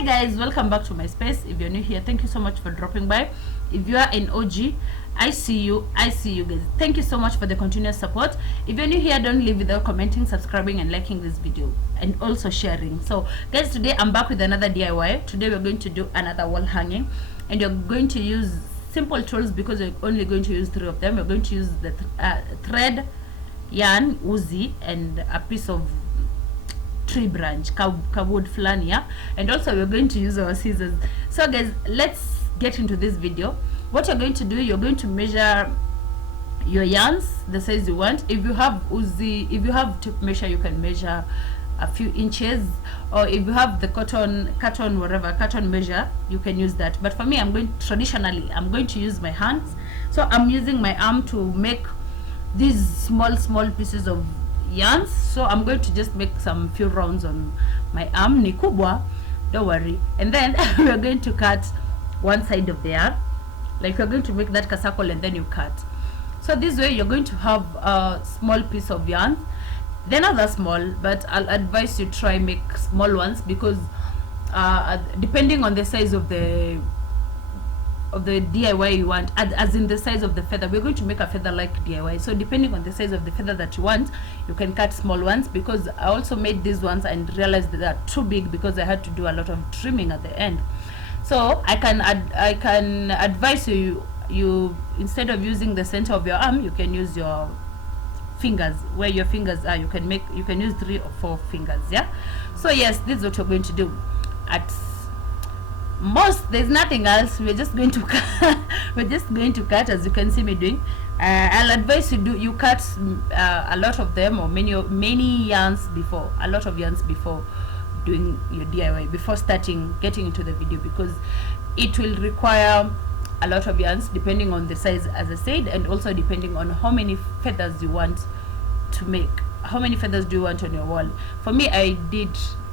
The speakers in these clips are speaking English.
Hi guys, welcome back to my space. If you're new here, thank you so much for dropping by. If you are an OG, I see you guys. Thank you so much for the continuous support. If you're new here, don't leave without commenting, subscribing and liking this video, and also sharing. So guys, today I'm back with another DIY. Today we're going to do another wall hanging, and you're going to use simple tools because we're only going to use 3 of them. We're going to use the thread, yarn, uzi, and a piece of tree branch, wood flan, yeah, and also we're going to use our scissors. So guys, let's get into this video. What you're going to do, you're going to measure your yarns the size you want. If you have uzi, if you have tape measure, you can measure a few inches, or if you have the cotton measure, you can use that. But for me, I'm going to use my hands. So I'm using my arm to make these small pieces of yarns. So I'm going to just make some few rounds on my arm. Ni kubwa, don't worry. And then we're going to cut one side of the yarn, like we're going to make that circle and then you cut. So this way you're going to have a small piece of yarn. They're not that small, but I'll advise you try make small ones, because depending on the size of the DIY you want, as in the size of the feather. We're going to make a feather like DIY, so depending on the size of the feather that you want, you can cut small ones. Because I also made these ones and realized that they're too big because I had to do a lot of trimming at the end. So I can advise you instead of using the center of your arm, you can use your fingers, where your fingers are. You can use 3 or 4 fingers, yeah. So yes, this is what you're going to do. At most, there's nothing else. We're just going to cut, as you can see me doing. I'll advise you cut a lot of them, or many yarns before, a lot of yarns before doing your DIY, before getting into the video, because it will require a lot of yarns depending on the size, as I said, and also depending on how many feathers you want to make. How many feathers do you want on your wall? For me, I did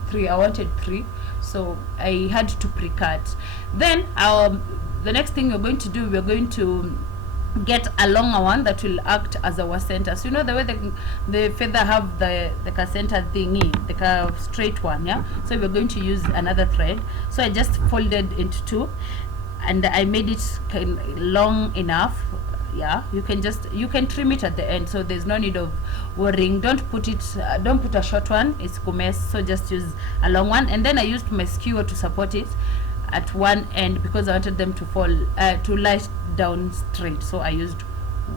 3. I wanted 3, so I had to pre-cut. Then the next thing we're going to do, we're going to get a longer one that will act as our center. So you know the way the feather have the center thingy, the straight one, yeah. So we're going to use another thread. So I just folded into 2, and I made it long enough. Yeah, you can trim it at the end, so there's no need of worrying. Don't put a short one, it's a mess. So just use a long one. And then I used my skewer to support it at one end, because I wanted them to fall to lie down straight. So I used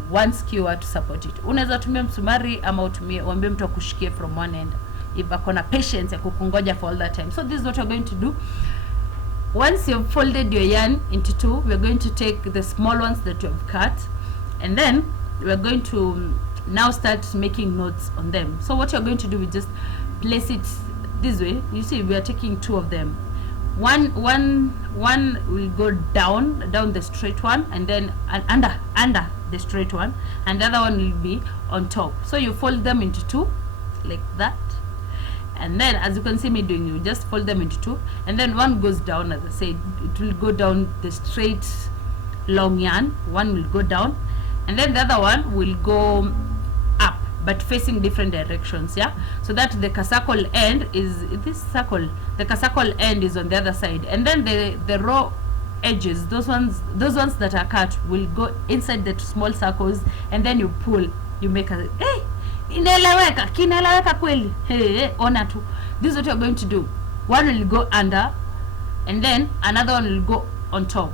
one skewer to support it. Unaweza tumia msumari ama uambie mtu akushikie from one end if akona patience ya kukungoja for all that time. So this is what we're going to do. Once you've folded your yarn into 2, we're going to take the small ones that you have cut, and then we're going to now start making knots on them. So what you're going to do is just place it this way. You see, we are taking 2 of them. One will go down the straight one, and then under the straight one, and the other one will be on top. So you fold them into 2 like that. And then, as you can see me doing, you just fold them into 2, and then one goes down. As I said, it will go down the straight long yarn. One will go down, and then the other one will go up, but facing different directions, yeah. So that the circle end is this circle. The circle end is on the other side, and then the raw edges, those ones that are cut, will go inside the small circles, and then you pull. You make a kineleweka kweli. Hey, ona tu. This is what you're going to do. One will go under, and then another one will go on top.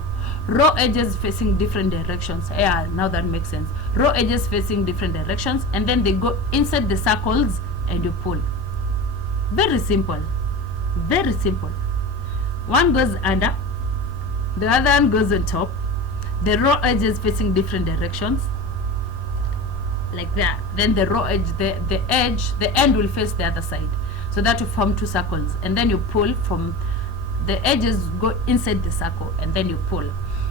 Raw edges facing different directions. Yeah, now that makes sense. Raw edges facing different directions, and then they go inside the circles and you pull. Very simple. Very simple. One goes under, the other one goes on top. The raw edges facing different directions, like that. Then the raw edge, the end will face the other side, so that will form 2 circles, and then you pull from the edges, go inside the circle, and then you pull.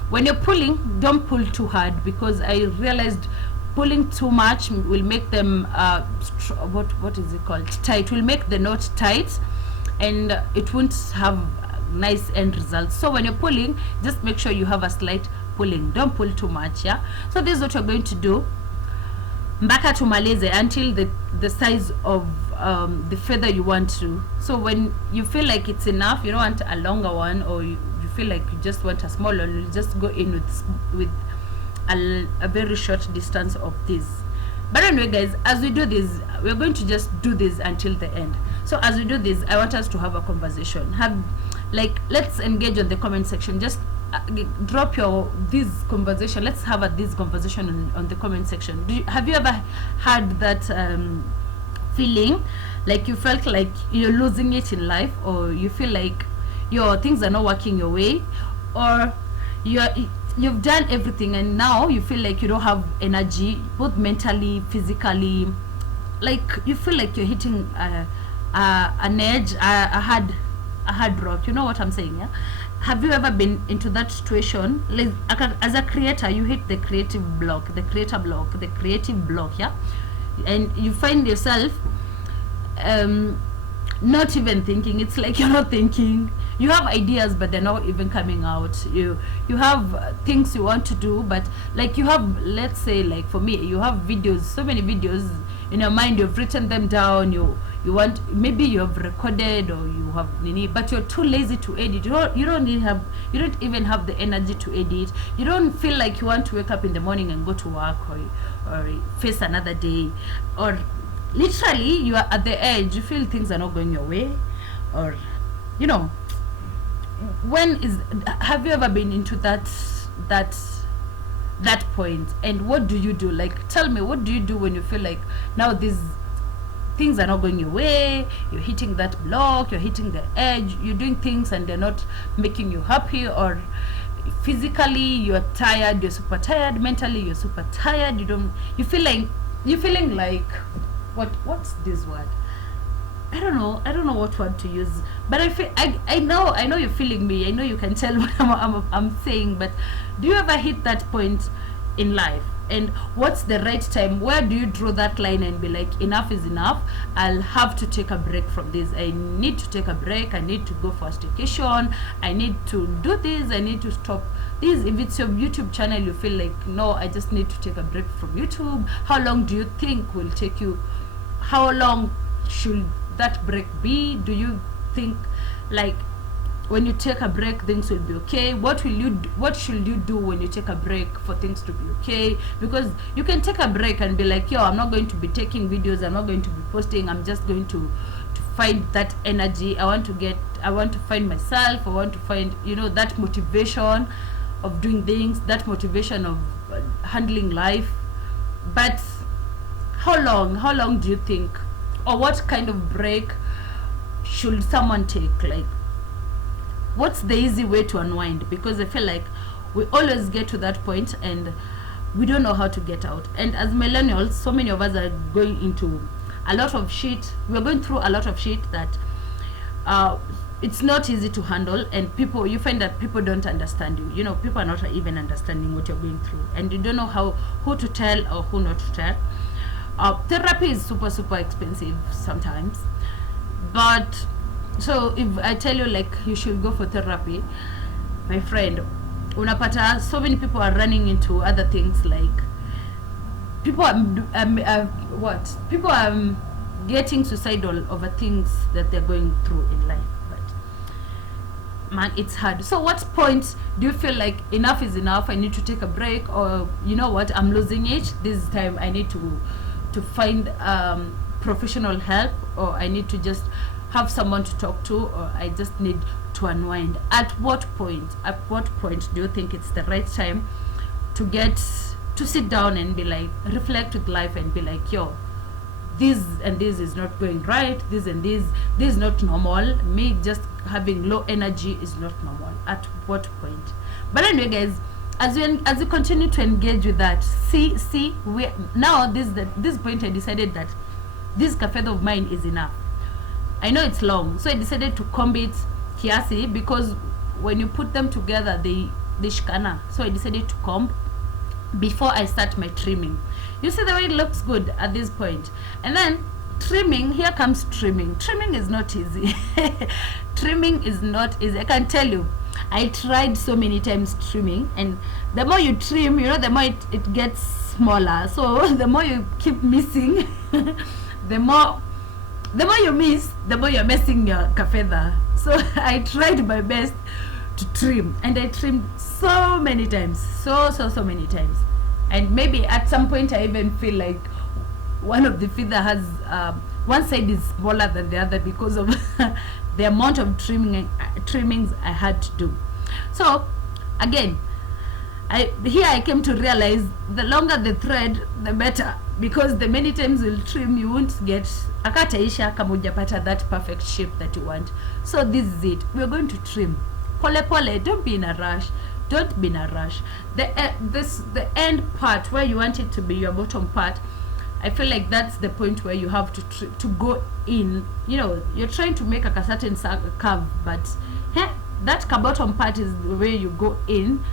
When you're pulling, don't pull too hard, because I realized pulling too much will make them what is it called, tight. Will make the knot tight, and it won't have nice end results. So when you're pulling, just make sure you have a slight pulling. Don't pull too much, yeah. So this is what you're going to do. mpaka tumalize, until the size of the feather you want to. So when you feel like it's enough, you don't want a longer one, or you feel like you just want a small one, you just go in with a very short distance of this. But anyway guys, as we do this, we're going to just do this until the end. So as we do this, I want us to have a conversation. Let's engage on the comment section. Just drop this conversation. Let's have this conversation on the comment section. Have you ever had that feeling like you felt like you're losing it in life, or you feel like your things are not working your way, or you've done everything and now you feel like you don't have energy, both mentally, physically, like you feel like you're hitting an edge, a hard rock? You know what I'm saying? Yeah. Have you ever been into that situation? Like, as a creator, you hit the creative block, the creative block, yeah, and you find yourself not even thinking. It's like you're not thinking. You have ideas, but they're not even coming out. You have things you want to do, but like you have, let's say, like for me, you have videos, so many videos in your mind. You've written them down. You want, maybe you have recorded, or you have but you're too lazy to edit. You don't even have the energy to edit. You don't feel like you want to wake up in the morning and go to work, or face another day, or literally you are at the edge. You feel things are not going your way, or have you ever been into that point? And what do you do? Like, tell me, what do you do when you feel like now these things are not going your way? You're hitting that block, you're hitting the edge, you're doing things and they're not making you happy, or physically you're tired, you're super tired, mentally you're super tired, you're feeling like what's this word? I don't know what word to use, but I know you're feeling me. I know you can tell what I'm saying. But do you ever hit that point in life? And what's the right time? Where do you draw that line and be like, enough is enough, I'll have to take a break from this, I need to take a break, I need to go for a staycation, I need to do this, I need to stop this? If it's your YouTube channel, you feel like, no, I just need to take a break from YouTube. How long do you think will take you? How long should that break be? Do you think like when you take a break things will be okay? What should you do when you take a break for things to be okay? Because you can take a break and be like, yo, I'm not going to be taking videos, I'm not going to be posting, I'm just going to find that energy. I want to find myself, I want to find that motivation of doing things, that motivation of handling life. But how long do you think, or what kind of break should someone take? Like, what's the easy way to unwind? Because I feel like we always get to that point and we don't know how to get out. And as millennials, so many of us are going into a lot of shit. We're going through a lot of shit that it's not easy to handle, and you find that people don't understand you. People are not even understanding what you're going through, and you don't know who to tell or who not to tell. Therapy is super expensive sometimes, but so if I tell you like you should go for therapy, my friend, unapata so many people are running into other things. Like people are getting suicidal over things that they're going through in life. But man, it's hard. So what point do you feel like enough is enough, I need to take a break, or you know what, I'm losing it, this time I need to find professional help, or I need to just have someone to talk to, or I just need to unwind? At what point do you think it's the right time to sit down and be like, reflect with life and be like, yo, this and this is not going right, this and this is not normal, me just having low energy is not normal? At what point? But anyway guys, as you continue to engage with that, see we now this point I decided that this feather of mine is enough. I know it's long, so I decided to comb it kiasi, because when you put them together they shikana. So I decided to comb before I start my trimming. You see the way it looks good at this point. And then trimming, here comes trimming. Trimming is not easy. Trimming is not easy, I can tell you. I tried so many times trimming, and the more you trim, the more it gets smaller, so the more you keep missing, the more you miss, the more you're messing your feather. So I tried my best to trim, and I trimmed so many times, so many times, and maybe at some point I even feel like one of the feather has one side is smaller than the other because of the amount of trimmings I had to do. So again, here I came to realize the longer the thread, the better, because the many times you'll trim, you won't get akataisha kama hujapata that perfect shape that you want. So this is it. We're going to trim pole pole. Don't be in a rush. Don't be in a rush. The end part where you want it to be, your bottom part, I feel like that's the point where you have to go in. You know, you're trying to make a certain curve, but that bottom part is the way you go in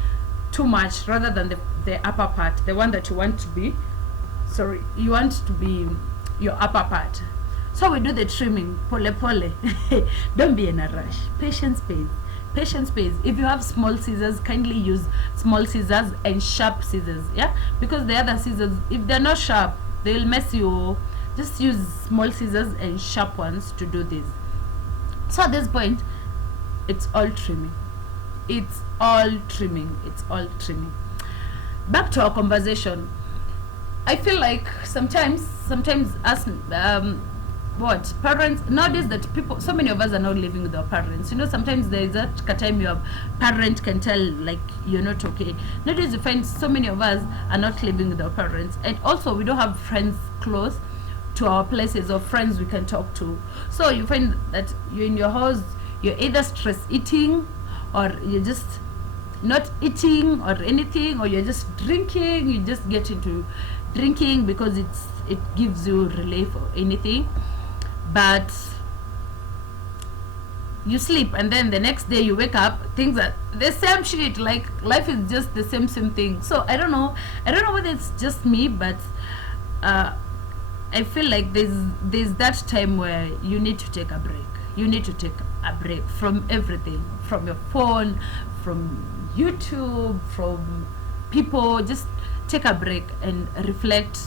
too much, rather than the upper part, the one that you want to be, you want to be your upper part. So we do the trimming pole pole. Don't be in a rush. Patience pays. Patience pays. If you have small scissors, kindly use small scissors and sharp scissors, yeah, because the other scissors, if they're not sharp, they'll mess you. Just use small scissors and sharp ones to do this. So at this point, it's all trimming. It's all trimming. It's all trimming. Back to our conversation. I feel like sometimes us parents nowadays, that people, so many of us are not living with our parents. You know, sometimes there is that time your parent can tell like you're not okay. Nowadays you find so many of us are not living with our parents, and also we don't have friends close to our places or friends we can talk to. So you find that you're in your house, you're either stress eating, or you're just not eating or anything, or you're just drinking. You just get into drinking because it gives you relief or anything, but you sleep, and then the next day you wake up, things are the same shit. Like life is just the same thing. So I don't know whether it's just me, but I feel like there's that time where you need to take a break. You need to take a break from everything, from your phone, from YouTube, from people. Just take a break and reflect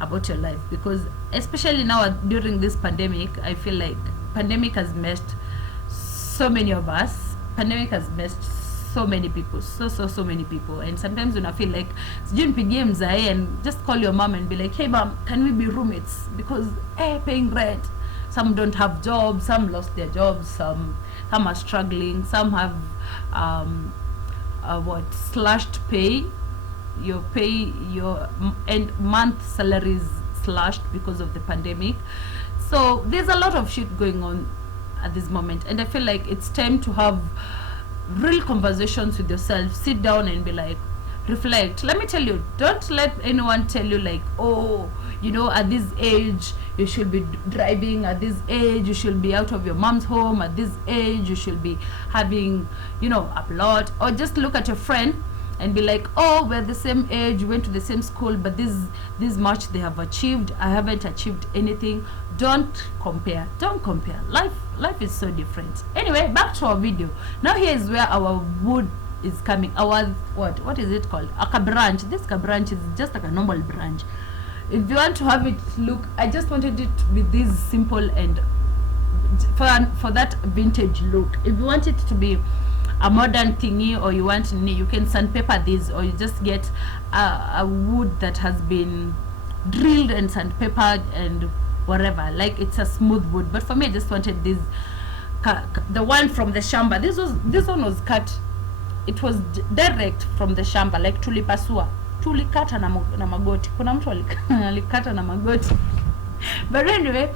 about your life, because especially now during this pandemic, I feel like pandemic has messed so many of us. Pandemic has messed so many people, so many people. And sometimes when I feel like nipigie mzae and just call your mom and be like, hey mom, can we be roommates, because paying rent. Some don't have jobs, some lost their jobs, some are struggling, some have slashed pay. Your end month salaries slashed because of the pandemic. So there's a lot of shit going on at this moment, and I feel like it's time to have real conversations with yourself. Sit down and be like, reflect. Let me tell you, don't let anyone tell you like, oh, you know, at this age you should be driving, at this age you should be out of your mom's home, at this age you should be having, you know, a plot. Or just look at your friend and be like, oh, we're the same age, we went to the same school, but this much they have achieved, I haven't achieved anything. Don't compare. Life is so different. Anyway, back to our video. Now here is where our wood is coming. Our what is it called? A branch. This branch is just like a normal branch. If you want to have it look, I just wanted it to be this simple and for that vintage look. If you want it to be a modern thingy, or you want, you can sandpaper this, or you just get a wood that has been drilled and sandpapered and whatever, like it's a smooth wood. But for me, I just wanted this the one from the shamba. This one was cut, it was direct from the shamba, like tulipasua, tulikata na magoti. Kuna mtu alikata na magoti. But anyway,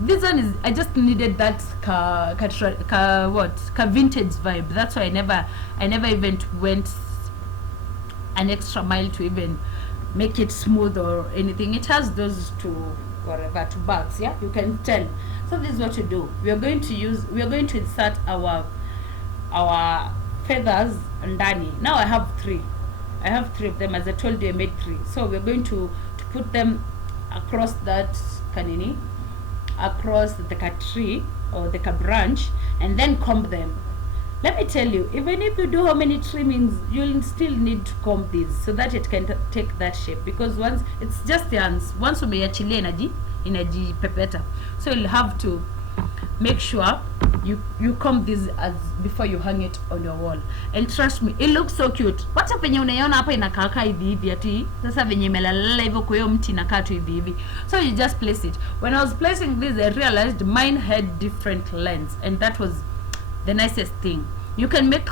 this one is, I just needed that vintage vibe. That's why I never even went an extra mile to even make it smooth or anything. It has those two bags, yeah, you can tell. So this is what you do. We are going to insert our feathers ndani. Now I have three of them. As I told you, I made 3. So we're going to put them across that kanini, across the tree or the branch, and then comb them. let me tell you, even if you do how many trimmings, you'll still need to comb this so that it can take that shape, because once it's just yarns, once umeachilia energy pepeta, so you'll have to make sure you comb this as before you hang it on your wall, and trust me, it looks so cute. Wacha penye unaiona hapa inakaa hivi hivi, ati sasa venye imelalala hivyo kwa hiyo mti inakaa tu hivi hivi, so you just place it. When I was placing this, I realized mine had different lengths, and that was the nicest thing. You can make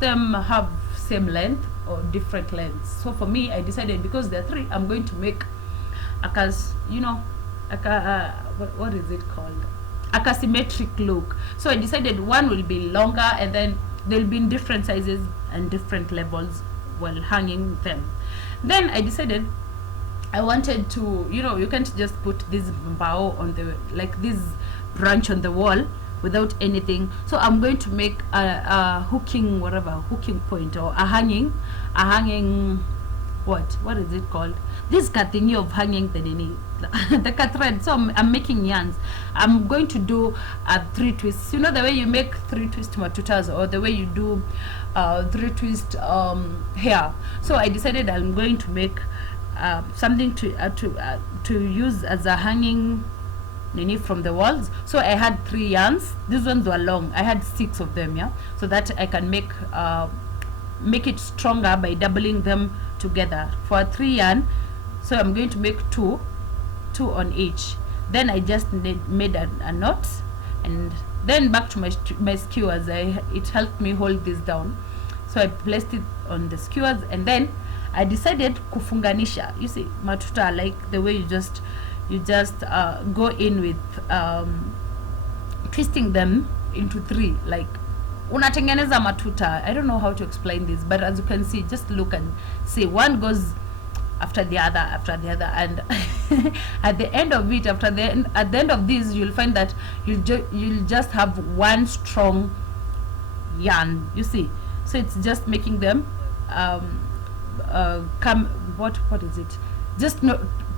them have same length or different lengths. So for me, I decided, because there are 3, I'm going to make what is it called, a symmetric look. So I decided one will be longer, and then they'll be in different sizes and different levels while hanging them. Then I decided I wanted to, you can't just put this bow on the, like this branch on the wall without anything. So I'm going to make a hooking point, or a hanging what is it called, this thingy of hanging the nini, the thread. So I'm making yarns. I'm going to do 3 twists, the way you make 3 twist matutas, or the way you do 3 twist hair. So I decided I'm going to make something to use as a hanging nini from the walls. So I had 3 yarns. These ones were long. I had 6 of them, so that I can make it stronger by doubling them together for a 3 yarn. So I'm going to make 2 on each. Then I just made a knot, and then back to my skewers. It helped me hold this down, so I placed it on the skewers, and then I decided kufunganisha. You see, matuta, like the way you just go in with twisting them into 3, like unatengeneza matuta. I don't know how to explain this, but as you can see, just look and see, one goes after the other, and at the end of it, at the end of this, you'll find that you'll just have one strong yarn, you see. So it's just making them come, what is it, just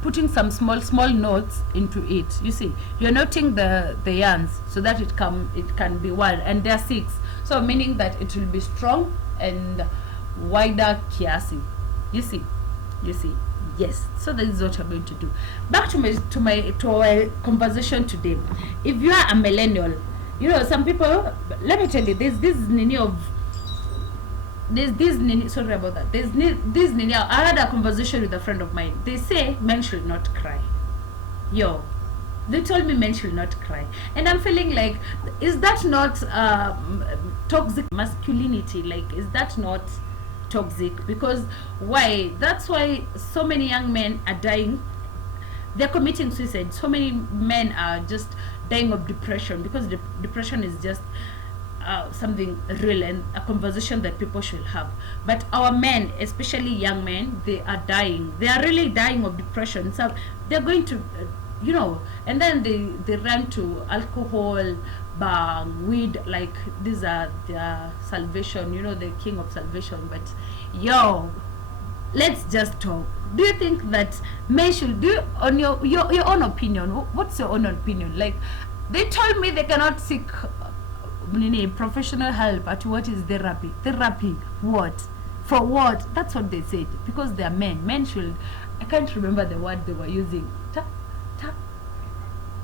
putting some small knots into it. You see, you're knotting the yarns so that it can be one, and there are 6, so meaning that it will be strong and wider kiasi. You see, yes. So that is what I'm going to do. Back to our conversation today. If you are a millennial, some people, let me tell you, there's this nini, sorry about that, there's this nini. I had a conversation with a friend of mine. They say men should not cry. They told me men should not cry, and I'm feeling like, is that not toxic masculinity? Like, is that not toxic? Because why? That's why so many young men are dying. They're committing suicide. So many men are just dying of depression, because depression is just something real and a conversation that people should have. But our men, especially young men, they are dying. They are really dying of depression. So they're going to and then they run to alcohol, bang, weed, like these are their salvation, the king of salvation. But let's just talk. Do you think that men should do, on your own opinion, what's your own opinion? Like, they told me they cannot seek professional help. At what is therapy? What? For what? That's what they said, because they are men should, I can't remember the word they were using,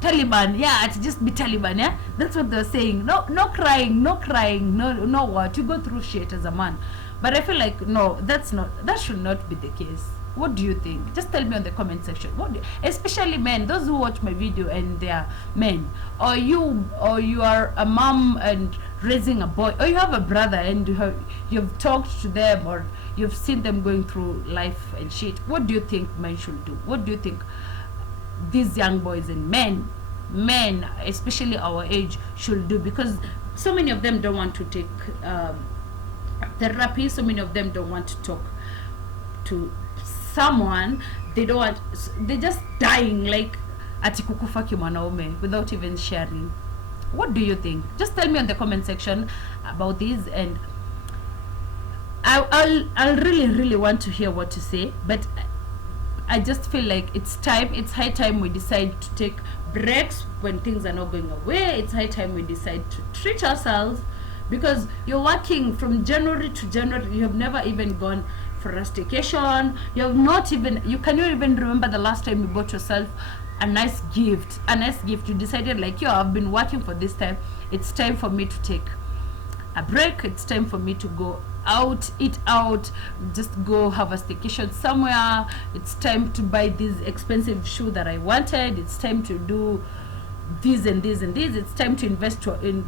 Taliban, just be Taliban, that's what they're saying. No crying, no what, you go through shit as a man. But I feel like, no, that should not be the case. What do you think? Just tell me on the comment section. Especially men, those who watch my video and they are men, or you are a mom and raising a boy, or you have a brother and you've talked to them, or you've seen them going through life and shit. What do you think men should do? What do you think these young boys and men, especially our age, should do? Because so many of them don't want to take therapy. So many of them don't want to talk to someone. They don't want, they're just dying like atikukufa kimwanaume without even sharing. What do you think? Just tell me on the comment section about this, and I'll really want to hear what you say. But I just feel like it's high time we decide to take breaks when things are not going away. It's high time we decide to treat ourselves, because you're working from January to January. You have never even gone for a staycation. You cannot even remember the last time you bought yourself a nice gift. You decided, like, yo, I've been working for this time. It's time for me to take a break. It's time for me to go out, eat out, just go have a staycation somewhere. It's time to buy this expensive shoe that I wanted. It's time to do this and this and this. It's time to invest in,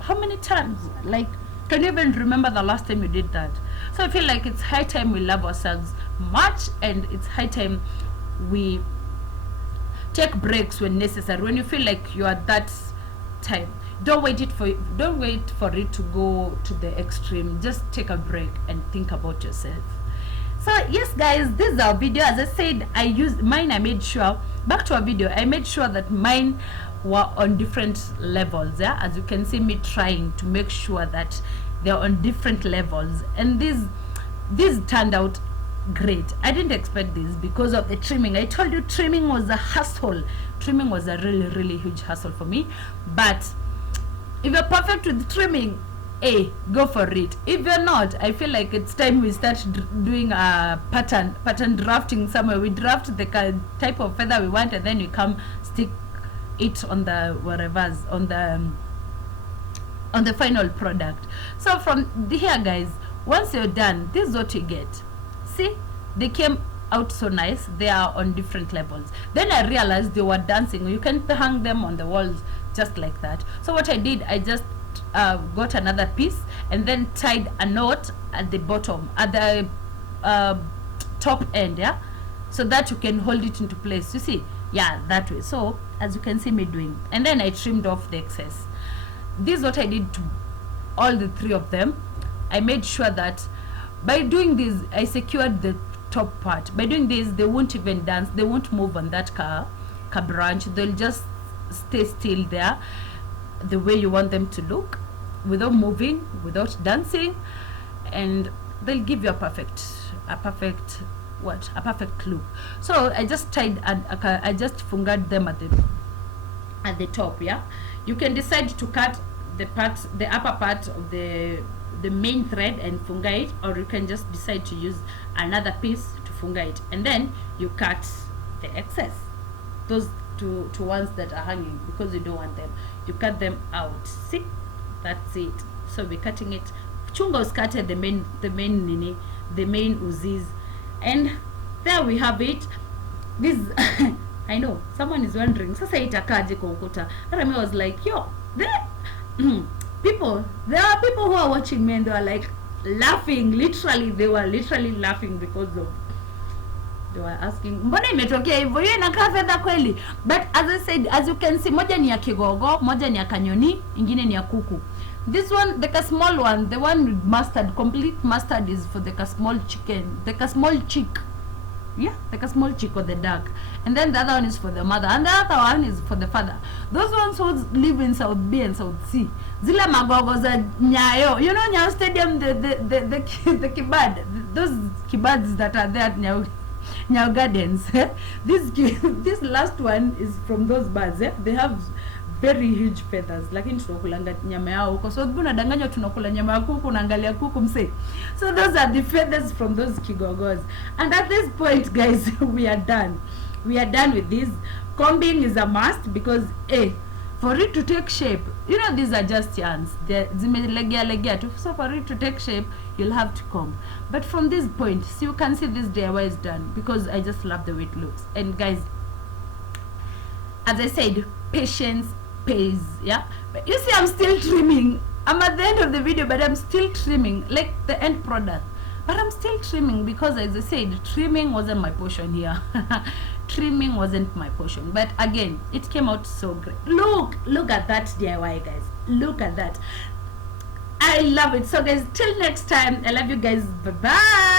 how many times? Like, can you even remember the last time you did that? So I feel like it's high time we love ourselves much, and it's high time we take breaks when necessary. When you feel like you are at that time, don't wait for it to go to the extreme. Just take a break and think about yourself. So yes guys, this is our video. As I said, I used mine. I made sure, back to our video, I made sure that mine were on different levels. Yeah, as you can see me trying to make sure that they're on different levels, and these turned out great. I didn't expect this because of the trimming. I told you trimming was a hassle. Trimming was a really huge hassle for me. But if you're perfect with trimming, go for it. If you're not, I feel like it's time we start doing a pattern drafting somewhere. We draft the type of feather we want, and then we come stick it on the on the final product. So from here guys, once you're done, this is what you get. See, they came out so nice. They are on different levels. Then I realized they were dancing. You can hang them on the walls just like that. So what I did, I just got another piece and then tied a knot at the bottom, at the top end, yeah, so that you can hold it into place. You see, yeah, that way. So as you can see me doing, and then I trimmed off the excess. This is what I did to all the three of them. I made sure that by doing this, I secured the top part. By doing this, they won't even dance. They won't move on that car branch. They'll just stay still there, the way you want them to look, without moving, without dancing, and they'll give you a perfect look. So I just tied and I just fungared them at the top. Yeah, you can decide to cut the upper part of the main thread and funga it, or you can just decide to use another piece to funga it, and then you cut the excess, those two ones that are hanging, because you don't want them. You cut them out. See, that's it. So we're cutting it. Chunga was cutted the main uzis, and there we have it. This I know someone is wondering, sasa itakaje kwa ukuta. Rami was like, yo, there are people who are watching me, and they are like laughing. They were literally laughing because of, they were asking, mbona imetokea hivyo, hiyo inakaa fedha kweli? But as I said, as you can see, moja ni ya kigogo, moja ni ya kanyoni, ingine ni ya kuku. This one, the small one, the one with mustard, complete mustard, is for the small chicken, the small chick. Yeah, like a small chick or the duck. And then the other one is for the mother, and the other one is for the father. Those ones who live in South B and South C, zile magogo za Nyayo, you know Nyayo Stadium, the kibad, those kibads that are there at Nyayo Gardens. This last one is from those birds. They have very huge feathers, lakini tunakulanga nyama yao huko. So tunadanganywa tunakula nyama ya kuku, unaangalia kuku mse. So those are the feathers from those kigogos. And at this point guys, we are done. We are done with this. Combing is a must, because for it to take shape, you know, these are just yarns. So for it to take shape, you'll have to comb. But from this point, so you can see this DIY is done, because I just love the way it looks. And guys, as I said, patience pays. Yeah, but you see, I'm still trimming. I'm at the end of the video, but I'm still trimming, like the end product. But I'm still trimming, because as I said, trimming wasn't my portion here. Trimming wasn't my portion. But again, it came out so great. Look at that DIY, guys. Look at that. I love it. So guys, till next time, I love you guys. Bye bye.